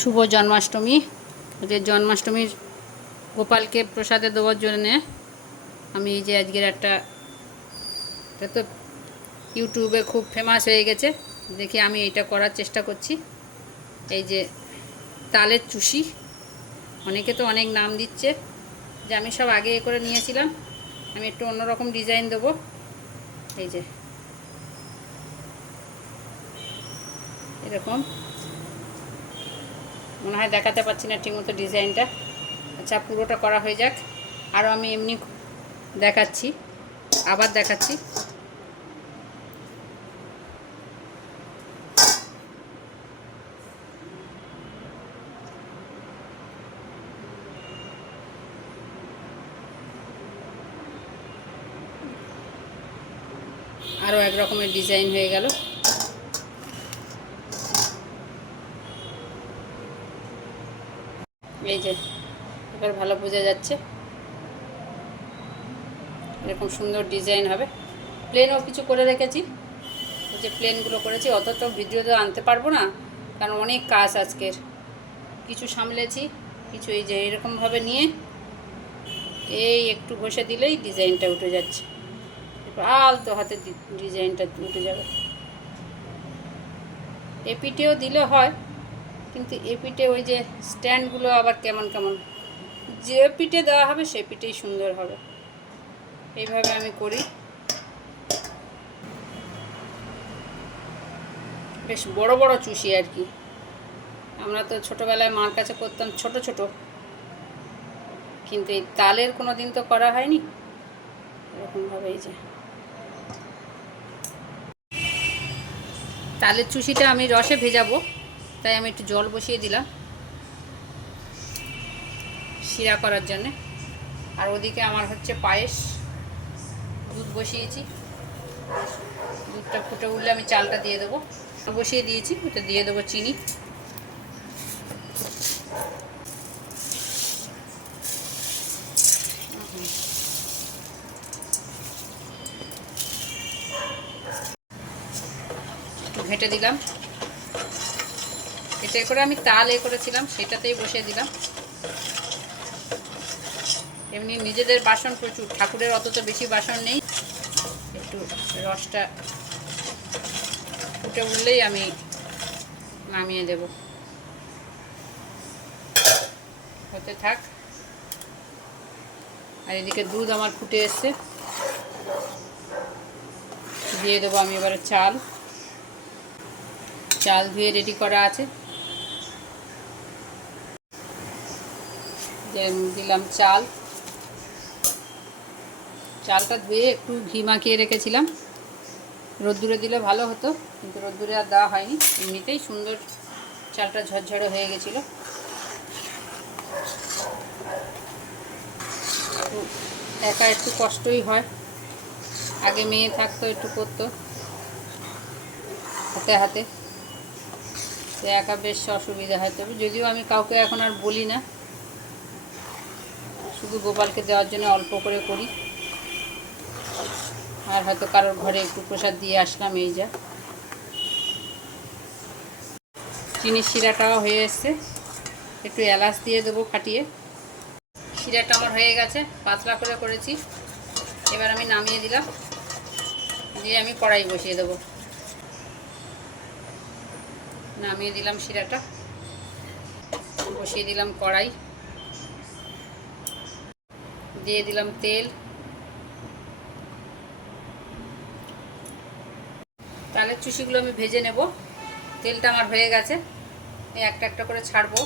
শুভ জন্মাষ্টমী। যে জন্মাষ্টমীর গোপালকে প্রসাদে দেওয়ার জন্যে আমি এই যে আজকের একটা, এটা তো ইউটিউবে খুব ফেমাস হয়ে গেছে। দেখি আমি এটা করার চেষ্টা করছি। এই যে তালের চুষি, অনেকে তো অনেক নাম দিচ্ছে। যে আমি সব আগে করে নিয়েছিলাম, আমি একটু অন্যরকম ডিজাইন দেবো। এই যে। এরকম। মনে হয় দেখাতে পাচ্ছি না ঠিকমতো ডিজাইনটা। আচ্ছা পুরোটা করা হয়ে যাক। আরও আমি এমনি দেখাচ্ছি, আবার দেখাচ্ছি। আরও এক রকমের ডিজাইন হয়ে গেল এই যে এবার ভালো বোঝা যাচ্ছে। এরকম সুন্দর ডিজাইন হবে। প্লেনও কিছু করে রেখেছি। যে প্লেনগুলো করেছি অত তো ভিডিও তো আনতে পারব না, কারণ অনেক কাজ আজকের। কিছু সামলেছি, কিছু এই যে এরকমভাবে নিয়ে, এই একটু ঘষে দিলেই ডিজাইনটা উঠে যাচ্ছে। আলতো হাতে ডিজাইনটা উঠে যাবে। এপিটেও দিলে হয়, কিন্তু এপিটে ওই যে স্ট্যান্ডগুলো আবার কেমন কেমন? যে পিঠে দেওয়া হবে সে পিঠেই সুন্দর হবে। এইভাবে আমি করি। বেশ বড় বড় চুষি আর কি। আমরা তো ছোটোবেলায় মার কাছে করতাম ছোট ছোট। কিন্তু এই তালের কোনো দিন তো করা হয়নি। এরকমভাবেই যে। তালের চুষিটা আমি রসে ভেজাবো, তাই আমি একটু জল বসিয়ে দিলাম। শিরা করার জন্যে। আর ওদিকে আমার হচ্ছে পায়েস। দুধ বসিয়েছি। দুধটা ফুটে উঠলে আমি চালটা দিয়ে দেবো। বসিয়ে দিয়েছি ওটা দিয়ে দেবো চিনি। ঘেঁটে দিলাম। এতে করে আমি তাল এ করেছিলাম, সেটাতেই বসিয়ে দিলাম। এমনি নিজেদের বাসন প্রচুর। ঠাকুরের অত তো বেশি বাসন নেই। একটু রসটা ফুটে উঠলেই আমি নামিয়ে দেব। হতে থাক। আর এদিকে দুধ আমার ফুটে এসছে। দিয়ে দেবো আমি এবারে চাল। চাল ধুয়ে রেডি করা আছে। দিলাম চাল। চালটা ধুয়ে একটু ঘি মাখিয়ে রেখেছিলাম। রোদ্দুরে দিলে ভালো হতো, কিন্তু রোদ্দুরে আর দেওয়া হয়নি। এমনিতেই সুন্দর চালটা ঝরঝরে হয়ে গেছিল। একা একটু কষ্টই হয়। আগে মেয়ে থাকতো, একটু করতো, হাতে হাতে। তো একা বেশ অসুবিধা হয়। তবে যদিও আমি কাউকে এখন আর বলি না, শুধু গোপালকে দেওয়ার জন্য অল্প করে করি। আর হয়তো কারোর ঘরে একটু প্রসাদ দিয়ে আসলাম, এই যা। চিনির শিরাটাও হয়ে এসছে। একটু এলাচ দিয়ে দেবো ফাটিয়ে। শিরাটা আমার হয়ে গেছে, পাতলা করে করেছি। এবার আমি নামিয়ে দিলাম। দিয়ে আমি কড়াই বসিয়ে দেবো। নামিয়ে দিলাম শিরাটা। বসিয়ে দিলাম কড়াই। দিয়ে দিলাম তেল। তালের চুষিগুলো আমি ভেজে নেব। তেলটা আমার হয়ে গেছে। একটা একটা করে ছাড়বো।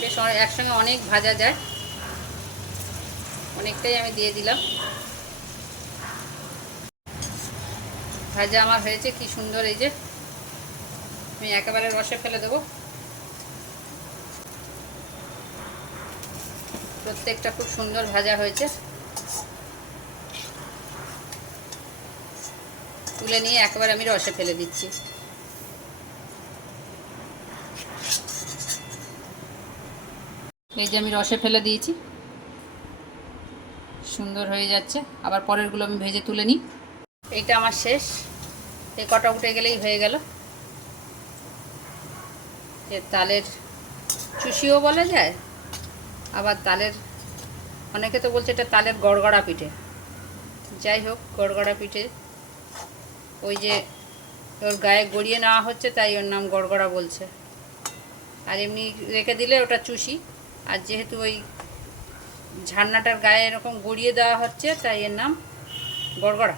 বেশ একসঙ্গে অনেক ভাজা যায়। অনেকটাই আমি দিয়ে দিলাম। ভাজা আমার হয়েছে, কি সুন্দর এই যে। আমি একেবারে রসে ফেলে দেবো। প্রত্যেকটা খুব সুন্দর ভাজা হয়েছে। তুলে নিয়ে একেবারে আমি রসে ফেলে দিচ্ছি। এই যে আমি রসে ফেলে দিয়েছি। সুন্দর হয়ে যাচ্ছে। আবার পরেরগুলো আমি ভেজে তুলে নিই। এইটা আমার শেষ। এই কটা উঠে গেলেই হয়ে গেল। যে তালের চুষিও বলা যায়, আবার তালের, অনেকে তো বলছে এটা তালের গড়গড়া পিঠে। যাই হোক, গড়গড়া পিঠে। ওই যে ওর গায়ে গড়িয়ে নেওয়া হচ্ছে, তাই ওর নাম গড়গড়া বলছে। আর এমনি রেখে দিলে ওটা চুষি। আর যেহেতু ওই ঝান্নাটার গায়ে এরকম গড়িয়ে দেওয়া হচ্ছে, তাই এর নাম গড়গড়া।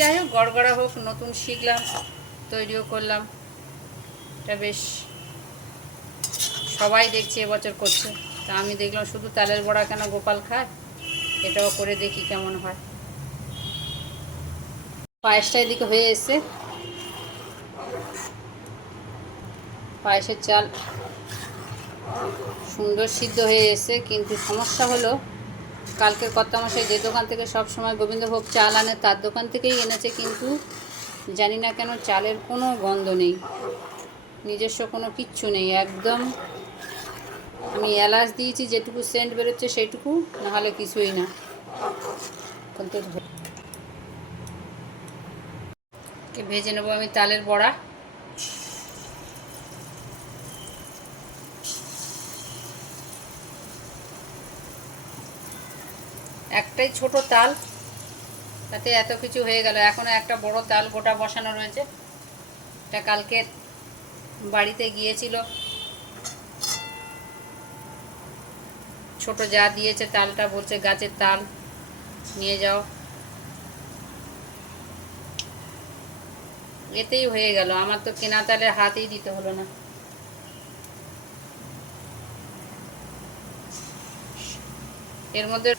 যাই হোক, গড়গড়া হোক, নতুন শিখলাম, তৈরিও করলাম। এটা বেশ সবাই দেখছে, এবছর করছে। তা আমি দেখলাম শুধু তালের বড়া কেন গোপাল খায়? এটাও করে দেখি কেমন হয়। পায়েসটা এদিকে হয়ে এসছে। পায়েসের চাল সুন্দর সিদ্ধ হয়ে এসছে, কিন্তু সমস্যা হলো কালকের কর্তামশাই যে দোকান থেকে সব সময় গোবিন্দভোগ চাল আনে, তার দোকান থেকেই এনেছে, কিন্তু জানি না কেন চালের কোনো গন্ধ নেই। নিজস্ব কোনো কিচ্ছু নেই, একদম আমি এলাচ দিয়েছি, যেটুকু সেন্ট বেরোচ্ছে সেইটুকু, নাহলে কিছুই না। ভেজে নেব আমি তালের বড়া? একটাই ছোট তাল, তাতে এত কিছু হয়ে গেল। এখনও একটা বড় তাল গোটা বসানো রয়েছে। এটা কালকে বাড়িতে গিয়েছিল। ছোট যা দিয়েছে তালটা বলছে, গাছের তাল নিয়ে যাও। এতেই হয়ে গেল। আমার তো কেনা তালে হাতেই দিতে হলো না। এর মধ্যে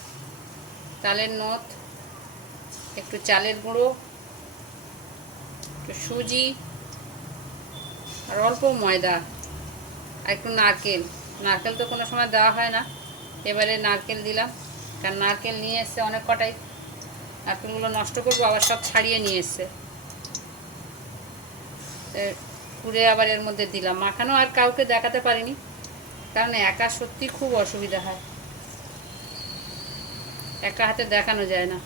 তালের নথ, একটু চালের গুঁড়ো, একটু সুজি, আর অল্প ময়দা, আর একটু নারকেল। নারকেল তো কোনো সময় দেওয়া হয় না। এবারে নারকেল দিলাম। কারণ নারকেল নিয়ে এসছে অনেক কটাই। নারকেলগুলো নষ্ট করব, আবার সব ছাড়িয়ে নিয়ে এসছে। পুরে আবার এর মধ্যে দিলাম। মাখানো আর কাউকে দেখাতে পারিনি। কারণ একা সত্যি খুব অসুবিধা হয়। একা হাতে দেখানো যায় না।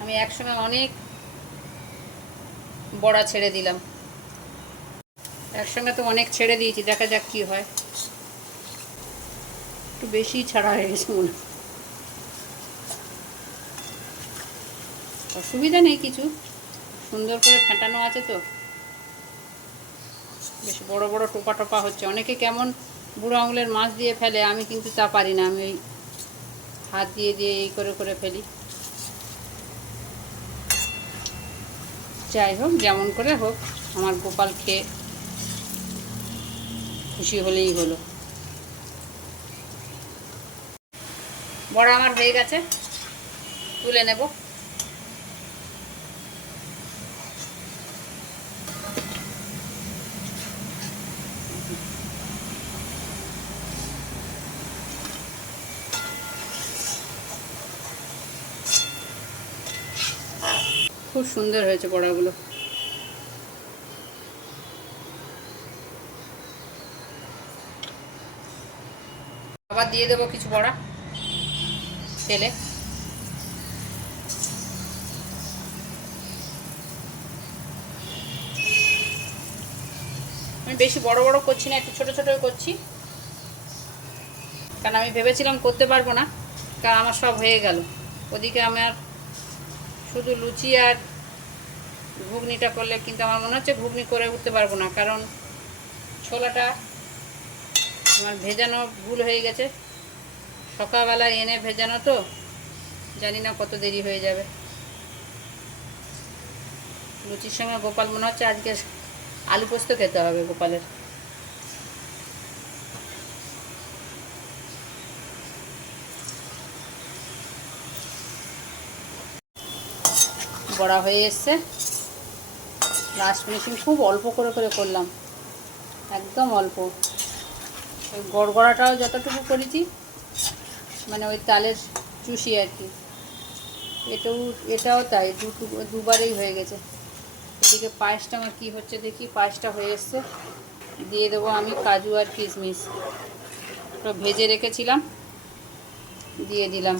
আমি একসঙ্গে অনেক বড়া ছেড়ে দিলাম। একসঙ্গে তো অনেক ছেড়ে দিয়েছি, দেখা যাক কি হয়। একটু বেশি ছাড়া হয়ে গেছে মনে অসুবিধা নেই কিছু। সুন্দর করে ফেটানো আছে তো। বেশ বড় বড় টোপা টোপা হচ্ছে। অনেকে কেমন বুড়ো আঙুলের মাছ দিয়ে ফেলে, আমি কিন্তু তা পারি না। আমি ওই হাত দিয়ে দিয়ে এই করে করে ফেলি। যাই হোক, যেমন করে হোক, আমার গোপাল খেয়ে খুশি হলেই হলো। বড় আমার হয়ে গেছে, তুলে নেব। খুব সুন্দর হয়েছে পড়াগুলো। আবার দিয়ে দেবো কিছু পড়া তেলে আমি বেশি বড় বড় করছি না, একটু ছোট ছোট করছি। কারণ আমি ভেবেছিলাম করতে পারব না, কারণ আমার সব হয়ে গেল। ওদিকে আমার শুধু লুচি আর ঘুগনিটা করলে কিন্তু আমার মনে হচ্ছে ঘুগনি করে উঠতে পারব না, কারণ ছোলাটা আমার ভেজানো ভুল হয়ে গেছে। সকালবেলা এনে ভেজানো তো, জানি না কত দেরি হয়ে যাবে। লুচির সঙ্গে গোপাল মনে হচ্ছে আজকে আলু পোস্ত খেতে হবে গোপালের। বড়া হয়ে এসছে। লাস্ট ফিনিশিং খুব অল্প করে করে করলাম। একদম অল্প। ওই গড়গড়াটাও যতটুকু করেছি মানে ওই তালের চুষি আর কি। এটাও এটাও তাই দুবারেই হয়ে গেছে। এদিকে পায়েসটা আমার কী হচ্ছে দেখি, পায়েসটা হয়ে এসছে। দিয়ে দেবো আমি কাজু আর কিশমিশ। ওটা ভেজে রেখেছিলাম, দিয়ে দিলাম।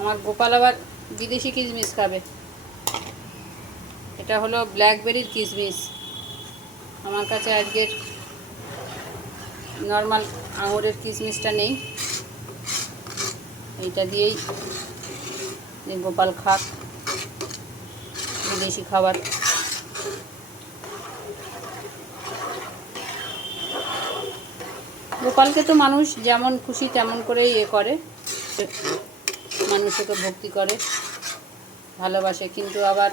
আমার গোপাল আবার বিদেশি কিশমিশ খাবে। এটা হলো ব্ল্যাকবেরির কিশমিশ আমার কাছে আজকের নর্মাল আঙুরের কিশমিশটা নেই। এইটা দিয়েই গোপাল খাক, বিদেশি খাবার। গোপালকে তো মানুষ যেমন খুশি তেমন করে ইয়ে করে। মানুষকে ভক্তি করে, ভালোবাসে। কিন্তু আবার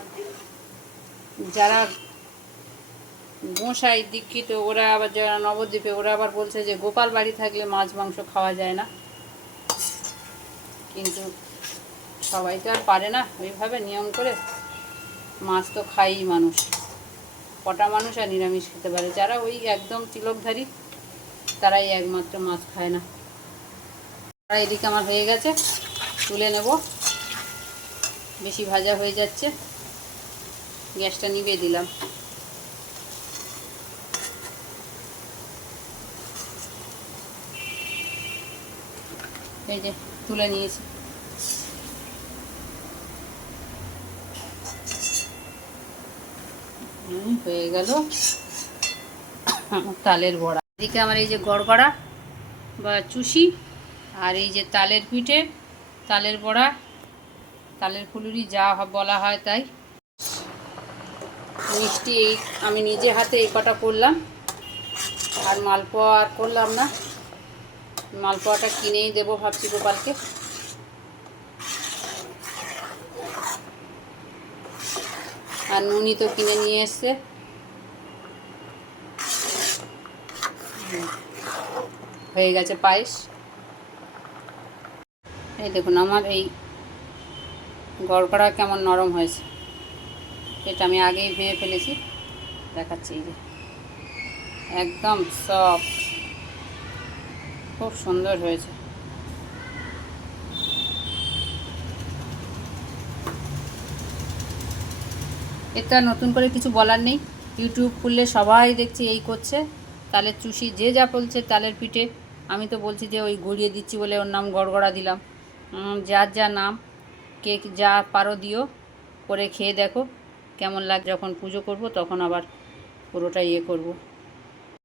যারা গোসাই দীক্ষিত, ওরা আবার যারা নবদ্বীপে, ওরা আবার বলছে যে গোপাল বাড়ি থাকলে মাছ, মাংস খাওয়া যায় না। কিন্তু সবাই তো আর পারে না ওইভাবে নিয়ম করে। মাছ তো খায়ই মানুষ। কটা মানুষ আর নিরামিষ খেতে পারে। যারা ওই একদম তিলকধারী, তারাই একমাত্র মাছ খায় না। আর এদিকে আমার হয়ে গেছে। তুলে নেব। বেশি ভাজা হয়ে যাচ্ছে। গ্যাসটা নিভিয়ে দিলাম। এই যে, তুলে নিয়েছি। হয়ে গেল। তালের বড়া। এদিকে আমার এই যে গড়গড়া বা চুষি, আর এই যে তালের পিঠে, তালের বড়া, তালের ফুলুরি যা বলা হয় তাই। মিষ্টি এই আমি নিজে হাতে এই কটা করলাম। আর মালপোয়া আর করলাম না। মালপোয়াটা কিনেই দেবো ভাবছি গোপালকে। আর নুনি তো কিনে নিয়ে এসছে। হয়ে গেছে পায়েস। এই দেখুন, আমার এই গড়কড়া কেমন নরম হয়েছে। এটা আমি আগেই ভেঙে ফেলেছি। দেখাচ্ছি যে। একদম সফট খুব সুন্দর হয়েছে। এটা নতুন করে কিছু বলার নেই। ইউটিউব খুললে সবাই দেখছি এই করছে। তালের চুষি যে যা বলছে তালের পিঠে। আমি তো বলছি যে ওই গড়িয়ে দিচ্ছি বলে ওর নাম গড়গড়া দিলাম। যার যা নাম, কেক যা পারো দিও। করে খেয়ে দেখো। কেমন লাগে যখন পুজো করব তখন আবার পুরোটা ইয়ে করব।